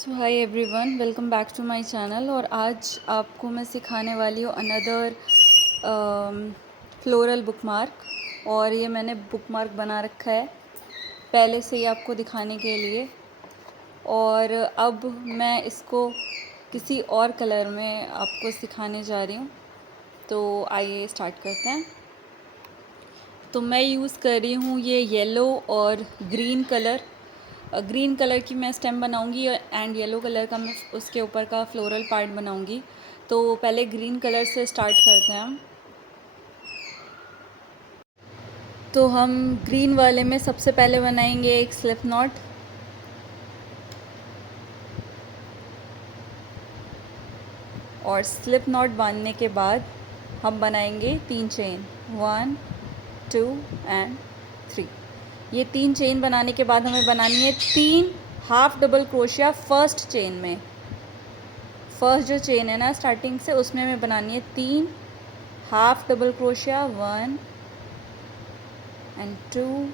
So hi everyone, welcome back to my channel. और आज आपको मैं सिखाने वाली हूँ अनदर फ्लोरल बुकमार्क। और ये मैंने बुकमार्क बना रखा है पहले से ही आपको दिखाने के लिए। और अब मैं इसको किसी और कलर में आपको सिखाने जा रही हूँ, तो आइए स्टार्ट करते हैं। तो मैं यूज़ कर रही हूँ ये येलो और ग्रीन कलर। ग्रीन कलर की मैं स्टेम बनाऊंगी एंड येलो कलर का मैं उसके ऊपर का फ्लोरल पार्ट बनाऊंगी। तो पहले ग्रीन कलर से स्टार्ट करते हैं हम। तो हम ग्रीन वाले में सबसे पहले बनाएंगे एक स्लिप नॉट। और स्लिप नॉट बांधने के बाद हम बनाएंगे 3 चेन, 1 2 एंड 3। ये 3 चेन बनाने के बाद हमें बनानी है 3 half double crochet first chain में। फर्स्ट जो चेन है ना स्टार्टिंग से, उसमें हमें बनानी है 3 half double crochet, 1 and 2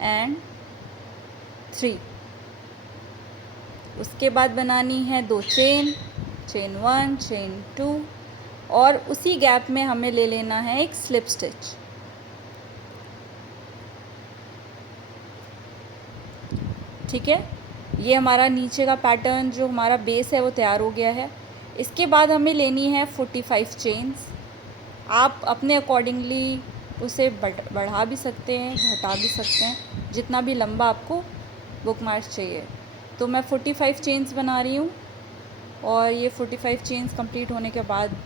and 3। उसके बाद बनानी है 2 चेन, चेन 1 चेन 2, और उसी गैप में हमें ले लेना है एक स्लिप स्टिच। ठीक है, ये हमारा नीचे का पैटर्न जो हमारा बेस है वो तैयार हो गया है। इसके बाद हमें लेनी है 45 चेन्स। आप अपने अकॉर्डिंगली उसे बढ़ा भी सकते हैं, घटा भी सकते हैं, जितना भी लंबा आपको बुक मार्क चाहिए। तो मैं 45 चेन्स बना रही हूँ। और ये 45 चेन्स कंप्लीट होने के बाद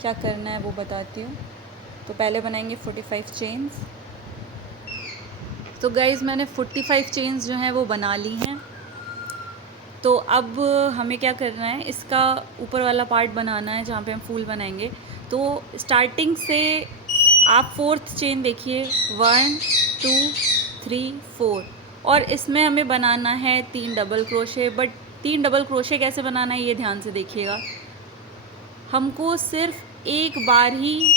क्या करना है वो बताती हूँ। तो पहले बनाएंगे 45 चेन्स। तो गाइज़ मैंने 45 चेन्स जो हैं वो बना ली हैं। तो अब हमें क्या करना है, इसका ऊपर वाला पार्ट बनाना है जहाँ पे हम फूल बनाएंगे। तो स्टार्टिंग से आप 4th चेन देखिए, 1 2 3 4। और इसमें हमें बनाना है 3 double crochet. But 3 double crochet कैसे बनाना है ये ध्यान से देखिएगा। हमको सिर्फ एक बार ही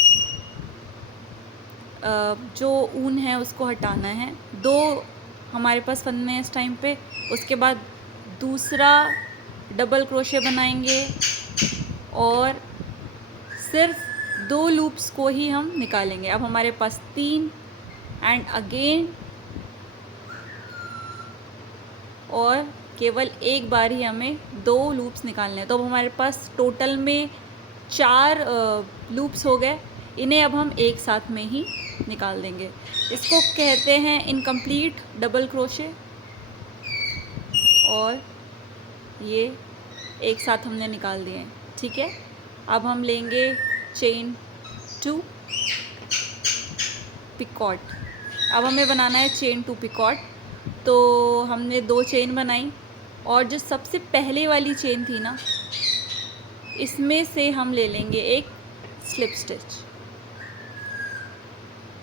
जो ऊन है उसको हटाना है। 2 हमारे पास फंदे हैं इस टाइम पे। उसके बाद दूसरा डबल क्रोशे बनाएंगे और सिर्फ 2 लूप्स को ही हम निकालेंगे। अब हमारे पास 3 एंड अगेन, और केवल एक बार ही हमें 2 लूप्स निकालने हैं। तो अब हमारे पास टोटल में 4 लूप्स हो गए। इन्हें अब हम एक साथ में ही निकाल देंगे। इसको कहते हैं इनकम्प्लीट डबल क्रोशे। और ये एक साथ हमने निकाल दिए हैं। ठीक है, अब हम लेंगे चेन 2 पिकॉट। अब हमें बनाना है चेन 2 पिकॉट। तो हमने 2 चेन बनाई, और जो सबसे पहले वाली चेन थी ना, इसमें से हम ले लेंगे एक स्लिप स्टिच।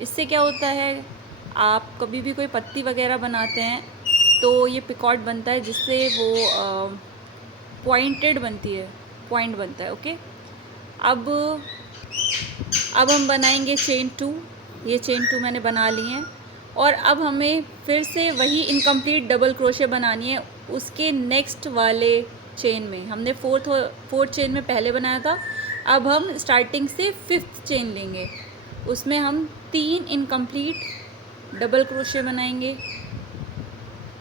इससे क्या होता है, आप कभी भी कोई पत्ती वगैरह बनाते हैं तो ये पिकॉट बनता है, जिससे वो पॉइंटेड बनती है, पॉइंट बनता है। ओके, अब हम बनाएंगे चेन 2। ये चेन 2 मैंने बना ली हैं। और अब हमें फिर से वही इनकम्प्लीट डबल क्रोशे बनानी है उसके नेक्स्ट वाले चेन में। हमने फोर्थ चेन में पहले बनाया था। अब हम स्टार्टिंग से 5th चेन लेंगे, उसमें हम 3 इनकम्प्लीट डबल क्रोशे बनाएंगे।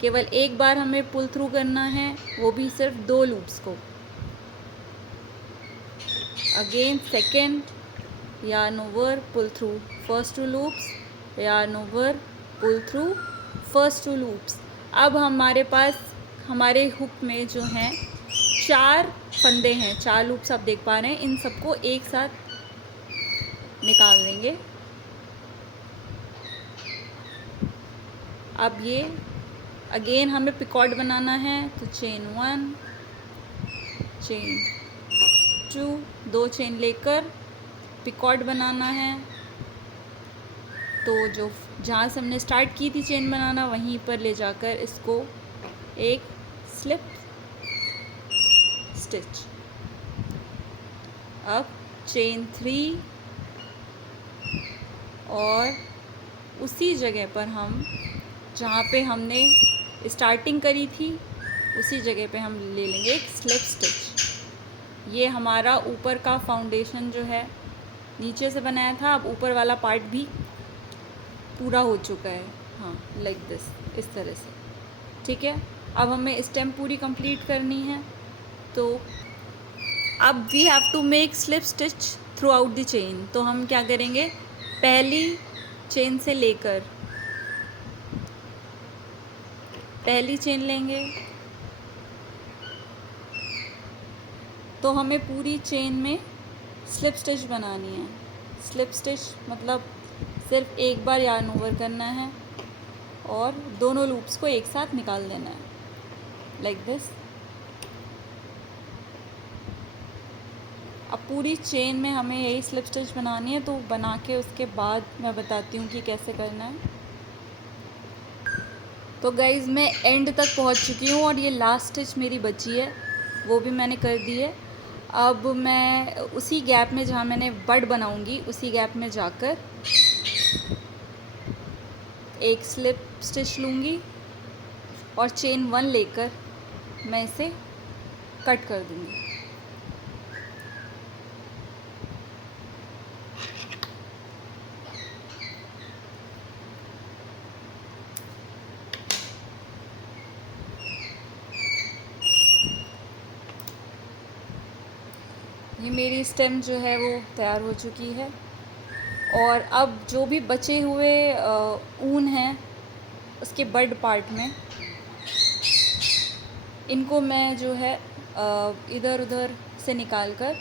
केवल एक बार हमें पुल थ्रू करना है, वो भी सिर्फ 2 लूप्स को। Again second yarn over, pull through first 2 loops, yarn over, pull through first 2 loops। अब हमारे पास हमारे हुक में जो हैं 4 फंदे हैं, 4 लूप्स आप देख पा रहे हैं। इन सबको एक साथ निकाल देंगे। अब ये अगेन हमें पिकॉट बनाना है। तो चेन 1 चेन 2, 2 चेन लेकर पिकॉट बनाना है। तो जो जहाँ से हमने स्टार्ट की थी चेन बनाना, वहीं पर ले जाकर इसको एक स्लिप स्टिच। अब चेन 3, और उसी जगह पर हम जहाँ पे हमने स्टार्टिंग करी थी उसी जगह पे हम ले लेंगे एक स्लिप स्टिच। ये हमारा ऊपर का फाउंडेशन जो है नीचे से बनाया था, अब ऊपर वाला पार्ट भी पूरा हो चुका है। हाँ, लाइक दिस, इस तरह से। ठीक है, अब हमें स्टेम पूरी कंप्लीट करनी है। तो अब we have to make slip stitch throughout the chain. तो हम क्या करेंगे, पहली चेन से लेकर पहली चेन लेंगे, तो हमें पूरी चेन में स्लिप स्टिच बनानी है। स्लिप स्टिच मतलब सिर्फ एक बार यार्न ओवर करना है और दोनों लूप्स को एक साथ निकाल देना है, लाइक दिस। अब पूरी चेन में हमें यही स्लिप स्टिच बनानी है, तो बना के उसके बाद मैं बताती हूँ कि कैसे करना है। तो गाइज़ मैं एंड तक पहुँच चुकी हूँ और ये लास्ट स्टिच मेरी बची है, वो भी मैंने कर दी है। अब मैं उसी गैप में जहाँ मैंने बड बनाऊँगी उसी गैप में जाकर एक स्लिप स्टिच लूँगी और चेन 1 लेकर मैं इसे कट कर दूँगी। ये मेरी स्टेम जो है वो तैयार हो चुकी है। और अब जो भी बचे हुए ऊन हैं उसके बड पार्ट में, इनको मैं जो है इधर उधर से निकाल कर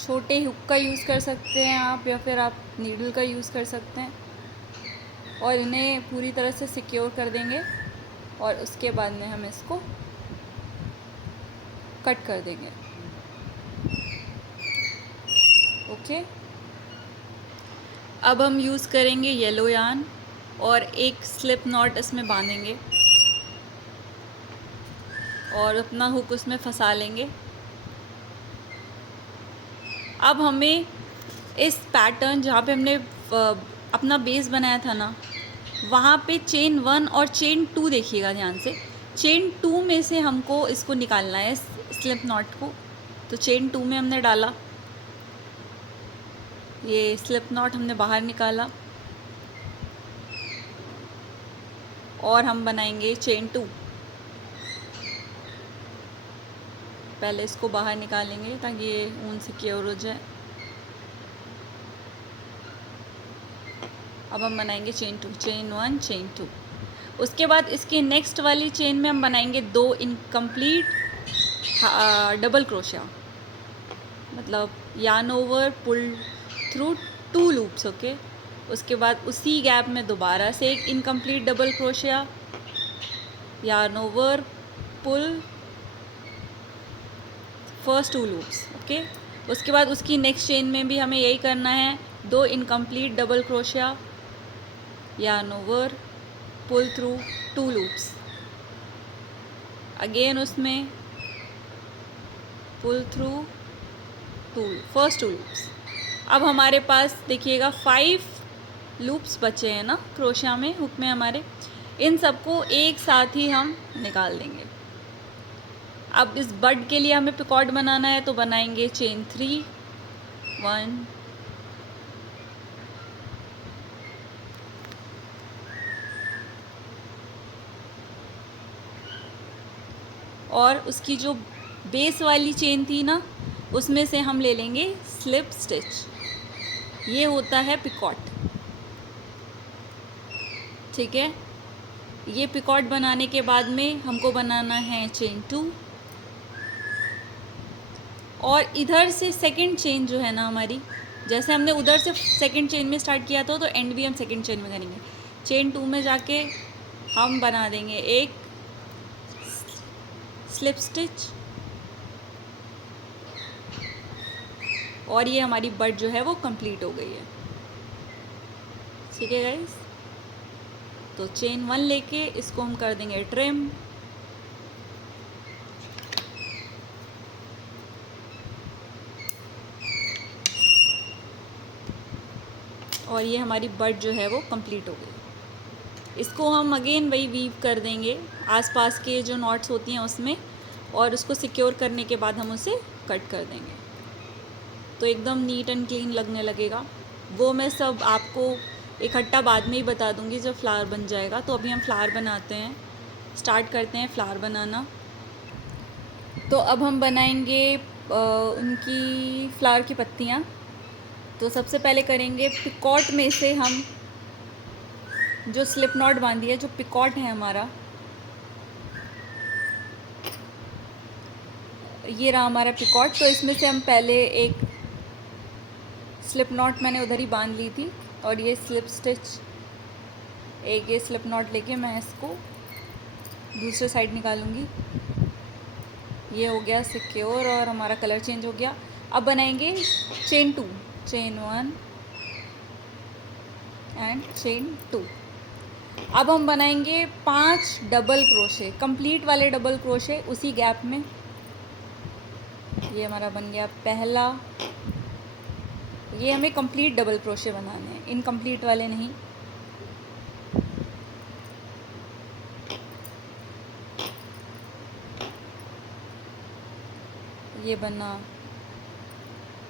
छोटे हुक का यूज़ कर सकते हैं आप, या फिर आप नीडल का यूज़ कर सकते हैं, और इन्हें पूरी तरह से सिक्योर कर देंगे और उसके बाद में हम इसको कट कर देंगे। ओके, अब हम यूज़ करेंगे येलो यार्न और एक स्लिप नॉट इसमें बांधेंगे और अपना हुक उसमें फंसा लेंगे। अब हमें इस पैटर्न जहाँ पे हमने अपना बेस बनाया था ना, वहाँ पे चेन 1 और चेन 2 देखिएगा ध्यान से। चेन 2 में से हमको इसको निकालना है, स्लिप नॉट को। तो चेन 2 में हमने डाला, ये स्लिप नॉट हमने बाहर निकाला और हम बनाएंगे चेन 2। पहले इसको बाहर निकालेंगे ताकि ये ऊन सिक्योर हो जाए। अब हम बनाएंगे चेन 2, चेन 1 चेन 2। उसके बाद इसके नेक्स्ट वाली चेन में हम बनाएंगे 2 इनकम्प्लीट डबल क्रोशिया, मतलब yarn over pull through 2 loops. Okay, उसके बाद उसी गैप में दोबारा से एक incomplete double crochet, yarn over pull first 2 loops. Okay, उसके बाद उसकी नेक्स्ट चेन में भी हमें यही करना है, 2 incomplete double crochet, yarn over pull through 2 loops, again उसमें pull through 2 फर्स्ट 2 loops। अब हमारे पास देखिएगा 5 लूप्स बचे हैं ना क्रोशिया में, हुक में हमारे। इन सबको एक साथ ही हम निकाल देंगे। अब इस बड के लिए हमें पिकॉट बनाना है, तो बनाएंगे चेन 3 1 और उसकी जो बेस वाली चेन थी ना, उसमें से हम ले लेंगे स्लिप स्टिच। ये होता है पिकॉट। ठीक है, ये पिकॉट बनाने के बाद में हमको बनाना है चेन 2, और इधर से सेकंड चेन जो है ना हमारी, जैसे हमने उधर से सेकंड चेन में स्टार्ट किया था, तो एंड भी हम सेकंड चेन में करेंगे। चेन 2 में जाके हम बना देंगे एक स्लिप स्टिच, और ये हमारी बड जो है वो कंप्लीट हो गई है। ठीक है गाइस, तो चेन 1 लेके इसको हम कर देंगे ट्रिम, और ये हमारी बड जो है वो कंप्लीट हो गई। इसको हम अगेन वही वीव कर देंगे आसपास के जो नॉट्स होती हैं उसमें, और उसको सिक्योर करने के बाद हम उसे कट कर देंगे तो एकदम नीट एंड क्लीन लगने लगेगा। वो मैं सब आपको इकट्ठा बाद में ही बता दूंगी जब फ्लावर बन जाएगा। तो अभी हम फ्लावर बनाते हैं, स्टार्ट करते हैं फ्लावर बनाना। तो अब हम बनाएंगे उनकी फ्लावर की पत्तियाँ। तो सबसे पहले करेंगे पिकॉट में से हम जो स्लिप नॉट बांधी है, जो पिकॉट है हमारा, ये रहा हमारा पिकॉट। तो इसमें से हम पहले एक स्लिप नॉट मैंने उधर ही बांध ली थी, और ये स्लिप स्टिच, एक ये स्लिप नॉट लेके मैं इसको दूसरे साइड निकालूंगी। ये हो गया सिक्योर और हमारा कलर चेंज हो गया। अब बनाएंगे चेन 2, चेन 1 एंड चेन 2। अब हम बनाएंगे 5 डबल क्रोशे, कंप्लीट वाले डबल क्रोशे उसी गैप में। ये हमारा बन गया पहला। ये हमें कंप्लीट डबल क्रोशे बनाने हैं, इनकम्प्लीट वाले नहीं। ये बना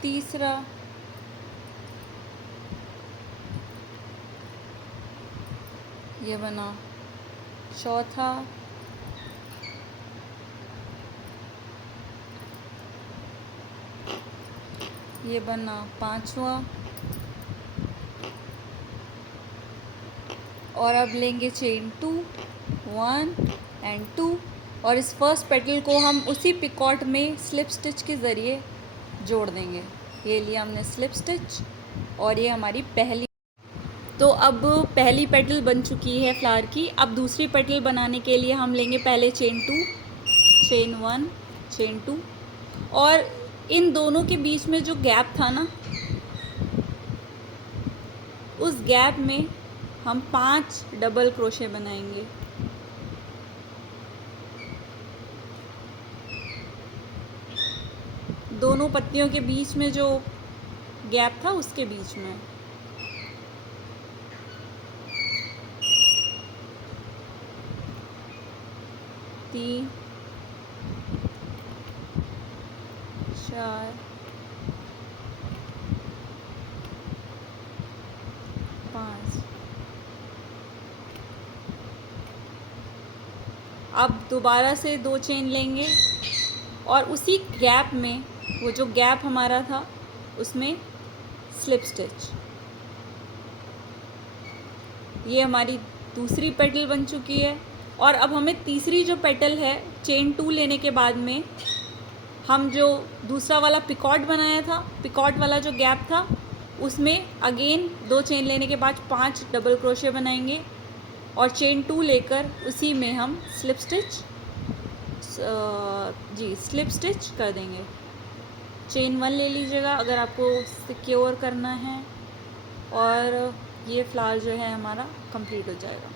तीसरा, ये बना चौथा, ये बना पांचवा, और अब लेंगे चेन 2, 1 एंड 2, और इस फर्स्ट पेटल को हम उसी पिकॉट में स्लिप स्टिच के ज़रिए जोड़ देंगे। ये लिया हमने स्लिप स्टिच, और ये हमारी पहली। तो अब पहली पेटल बन चुकी है फ्लावर की। अब दूसरी पेटल बनाने के लिए हम लेंगे पहले चेन 2, चेन 1, चेन 2, और इन दोनों के बीच में जो गैप था ना, उस गैप में हम 5 डबल क्रोशे बनाएंगे। दोनों पत्तियों के बीच में जो गैप था उसके बीच में। तीन, 4, 5। अब दोबारा से 2 चेन लेंगे, और उसी गैप में, वो जो गैप हमारा था उसमें स्लिप स्टिच। ये हमारी दूसरी पेटल बन चुकी है। और अब हमें तीसरी जो पेटल है, चेन 2 लेने के बाद में हम जो दूसरा वाला पिकॉट बनाया था, पिकॉट वाला जो गैप था, उसमें अगेन 2 चेन लेने के बाद 5 डबल क्रोशे बनाएंगे, और चेन 2 लेकर उसी में हम स्लिप स्टिच स्लिप स्टिच कर देंगे। चेन 1 ले लीजिएगा अगर आपको सिक्योर करना है, और ये फ्लावर जो है हमारा कंप्लीट हो जाएगा।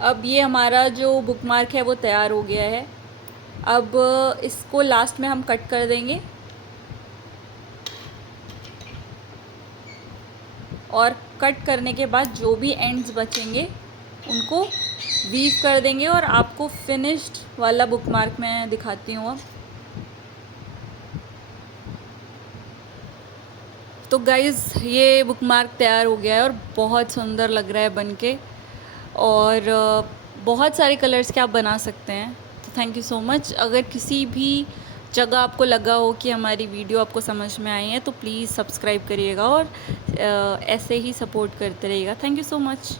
अब ये हमारा जो बुकमार्क है वो तैयार हो गया है। अब इसको लास्ट में हम कट कर देंगे, और कट करने के बाद जो भी एंड्स बचेंगे उनको वीव कर देंगे, और आपको फिनिश्ड वाला बुकमार्क मैं दिखाती हूँ अब। तो गाइज़, ये बुकमार्क तैयार हो गया है और बहुत सुंदर लग रहा है बनके, और बहुत सारे कलर्स के आप बना सकते हैं। तो थैंक यू सो मच। अगर किसी भी जगह आपको लगा हो कि हमारी वीडियो आपको समझ में आई है तो प्लीज़ सब्सक्राइब करिएगा, और ऐसे ही सपोर्ट करते रहिएगा। Thank you so much.